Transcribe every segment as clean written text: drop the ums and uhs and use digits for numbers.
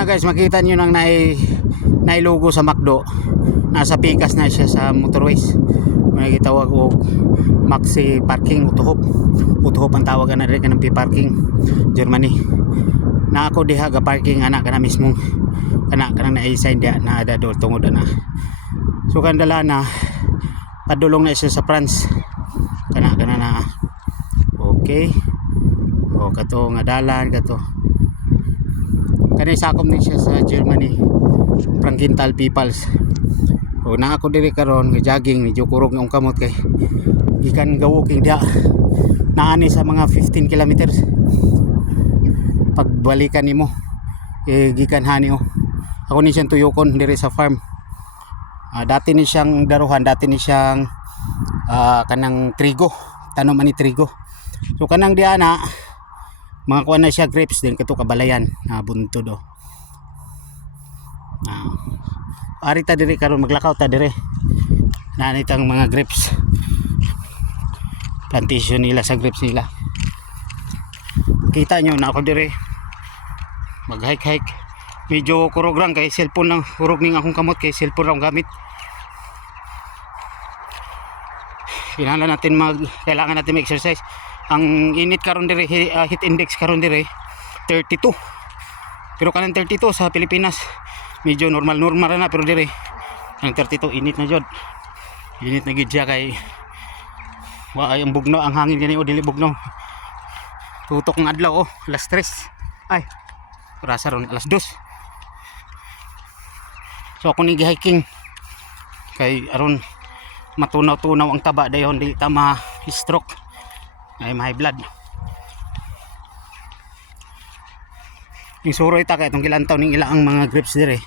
na guys, makita niyo nang nailugo sa McDo. Nasa pikas na siya sa motorways. May gitawag og maxi parking utuhop. Utuhop ang tawagan na rin kanang parking Germany. Na ako diha ga parking anak kana mismong kana na-assign dia na ada dol tungod na. So kandala na padulong na siya sa France. Kana na. Okay. O kato nga dalan kato. Kanay sakop ni siya sa Germany. Frankenthal peoples. O na ako diri karon nga jogging medyo kurog ng kamot kay gikan ga walking dia. Naani sa mga 15 kilometers. Pagbalikan nimo gikan hani ako ni siyang tuyokon diri sa farm. Dati ni siyang daruhan, dati ni siyang kanang trigo, tanom ani trigo. So kanang diana mga kuan na siya grapes din kato kabalayan buntod ari ta diri karon maglakaw ta diri nanitang mga grapes plantation nila sa grapes nila. Kita nyo na ako diri mag hike medyo kurog lang kay cellphone lang kurog ning akong kamot kay cellphone lang gamit. Kailangan natin mag-exercise. Ang init karon diri heat index karon diri 32. Pero kanang 32 sa Pilipinas medyo normal na pero diri ang 32 init na jud. Init na gid siya kay ay ang bugno ang hangin gani dili bugno. Tutok ng adlaw alas 3. Ay rasa ron alas 2. So ako ni hiking kay aron matunaw-tunaw ang taba dayon dili ta ma-stroke ay high blood. Yung suroy ta kay itong kilantaw ning ilaang mga grapes dire.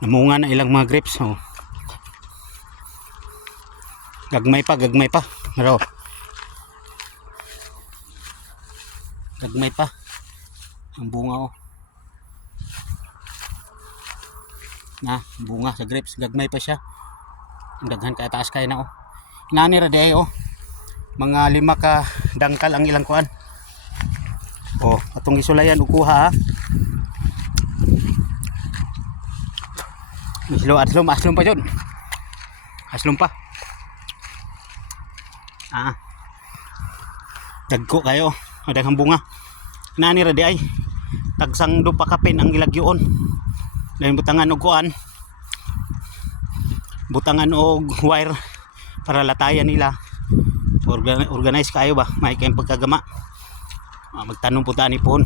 Namunga na ilang mga grapes. Gagmay pa pero gagmay pa ang bunga na bunga sa grapes, gagmay pa siya. Ang daghan kay taas kay na inani ra day mga 5 ka dangkal ang ilang kuan. Atong isulayan ug kuha aslom pa jud. Aslom pa. Dagko kayo, daghang bunga. Inani ra day tagsang dupa kapin ang ilagyoon. Dahil butangan og kuan, butangan og wire para latayan nila. Organize kayo ba may kayong pagkagama. Magtanong po tani pohon.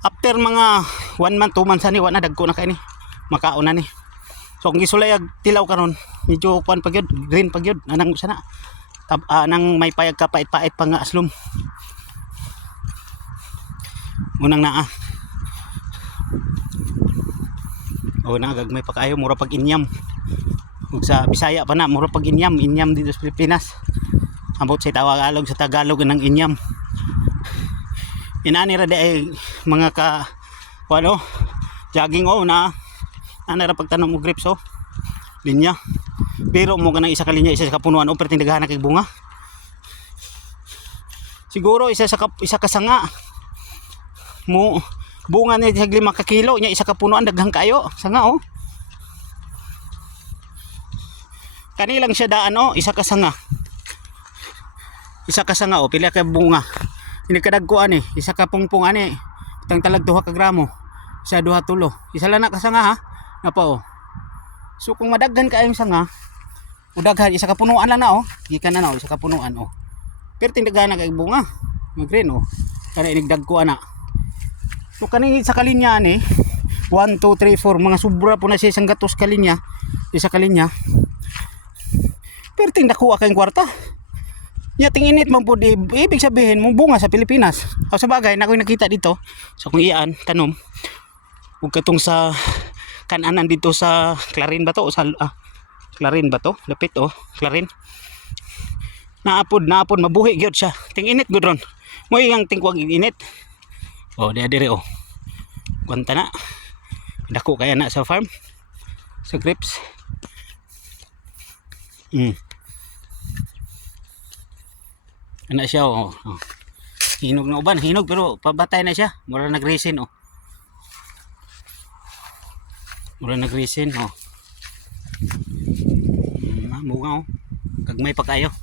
After mga 1 month 2 months ani wala na dagko na kay ni makaon na ni. So kung gisulayag tilaw karon medyo kuan pagyud green pagyud anang sana nang may payag ka pait-pait pa nga aslom. Munang nagagmay pa kayo mura pag inyam. Ug sa Bisaya pa na mura pag inyam dito sa Pilipinas. Ambot sa Tagalog ng inyam. Inani ra ay mga jogging na ra pagtanom og grapes linya. Pero mo kanang isa ka linya isa sa kapunuan perting daghan kay bunga. Siguro isa ka sanga mo bunga ni sa 5 ka kilo nya isa ka punuan daghang kayo sanga kanilang siya daan isa ka sanga pila ka bunga ini kadagkuan isa ka pungpung ani tang talag 2 ka gramo sa 2 tulo isa lang na ka sanga napa so kung madaghan kaayong sanga udaghan isa ka punuan lang na gikan na isa ka punuan pero tindaghan na kay bunga green kana inigdagkuan na. So kani sa kalinya 1, 2, 3, 4 mga sobra po na siya isang gatos kalinya isa kalinya. Pero ting nakuha kayong kwarta. Nya ting init man po ibig sabihin mong bunga sa Pilipinas. Sa bagay na ako nakita dito sa kung iyaan tanom. Ug katong sa kananan dito sa Clarin ba to sa Clarin ba to? Lapit Clarin. Naapod mabuhi gyud siya. Ting init gud ron. Mo iyang tingwag init. Dire kwanta na dako kaya na sa farm sa grapes. Ana siya oh. Hinog na uban, hinog pero pabatay na siya. Mura nagresin oh. Mura nagresin oh. Bunga oh. Kagmay pa kayo.